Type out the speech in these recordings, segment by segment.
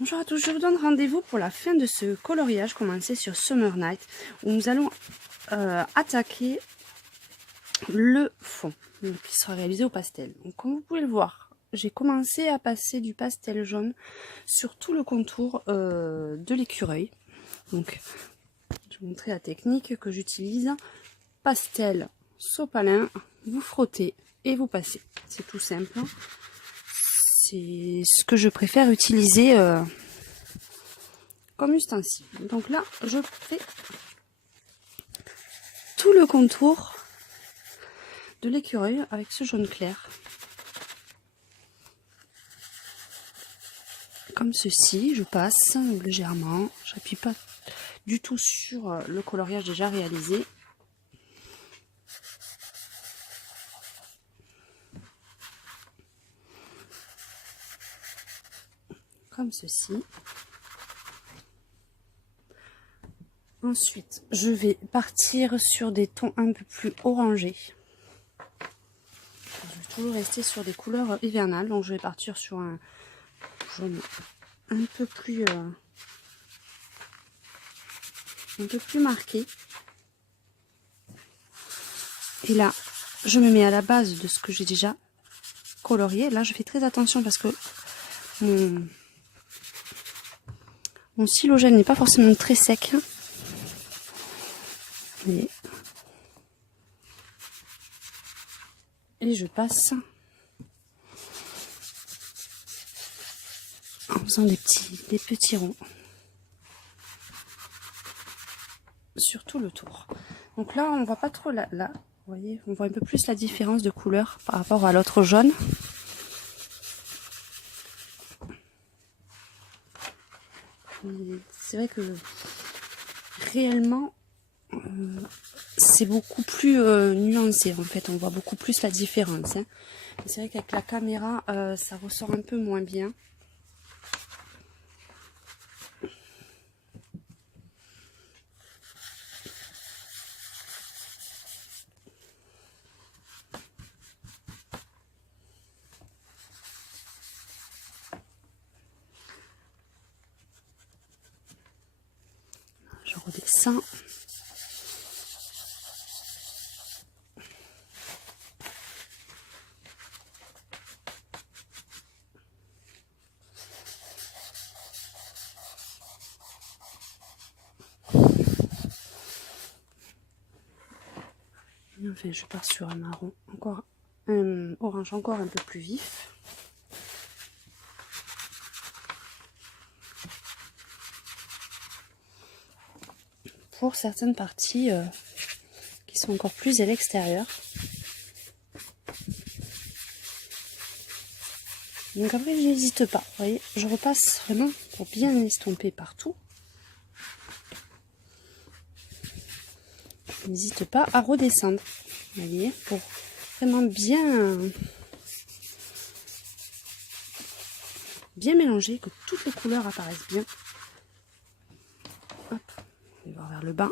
Bonjour à tous, je vous donne rendez-vous pour la fin de ce coloriage commencé sur Summer Night où nous allons attaquer le fond qui sera réalisé au pastel. Donc, comme vous pouvez le voir, j'ai commencé à passer du pastel jaune sur tout le contour de l'écureuil. Donc je vais vous montrer la technique que j'utilise. Pastel, sopalin, vous frottez et vous passez. C'est tout simple. C'est ce que je préfère utiliser comme ustensile. Donc là, je fais tout le contour de l'écureuil avec ce jaune clair. Comme ceci, je passe légèrement. Je n'appuie pas du tout sur le coloriage déjà réalisé. Comme ceci. Ensuite, je vais partir sur des tons un peu plus orangés. Je vais toujours rester sur des couleurs hivernales, donc je vais partir sur un jaune un peu plus marqué. Et là, je me mets à la base de ce que j'ai déjà colorié. Là, je fais très attention parce que mon silogène n'est pas forcément très sec. Et je passe en faisant des petits ronds sur tout le tour. Donc là, on voit pas trop là, vous voyez, on voit un peu plus la différence de couleur par rapport à l'autre jaune. C'est vrai que réellement, c'est beaucoup plus nuancé. En fait, on voit beaucoup plus la différence. Hein. C'est vrai qu'avec la caméra, ça ressort un peu moins bien. Je redescends. Et enfin, je pars sur un marron, encore un orange encore un peu plus vif. Pour certaines parties qui sont encore plus à l'extérieur. Donc après, je n'hésite pas. Vous voyez, je repasse vraiment pour bien estomper partout. N'hésite pas à redescendre. Vous voyez, pour vraiment bien mélanger, que toutes les couleurs apparaissent bien. Hop, on va voir vers le bas.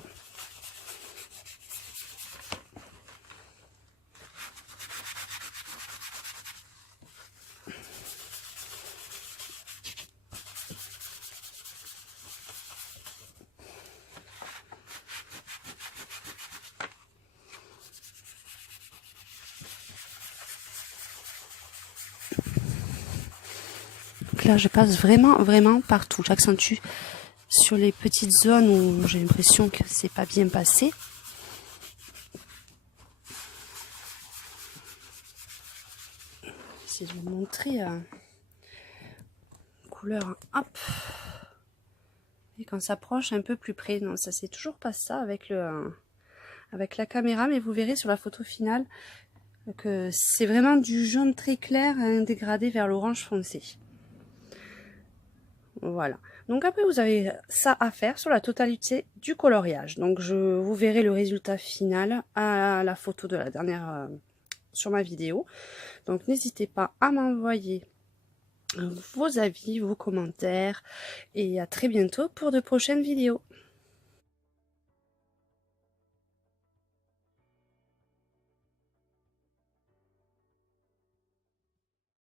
Donc là, je passe vraiment partout. J'accentue sur les petites zones où j'ai l'impression que c'est pas bien passé. J'essaie de vous montrer couleur. Hop. Et quand ça s'approche un peu plus près, non, ça c'est toujours pas ça avec la caméra, mais vous verrez sur la photo finale que c'est vraiment du jaune très clair dégradé vers l'orange foncé. Voilà. Donc après, vous avez ça à faire sur la totalité du coloriage. Donc vous verrez le résultat final à la photo de la dernière sur ma vidéo. Donc n'hésitez pas à m'envoyer vos avis, vos commentaires et à très bientôt pour de prochaines vidéos.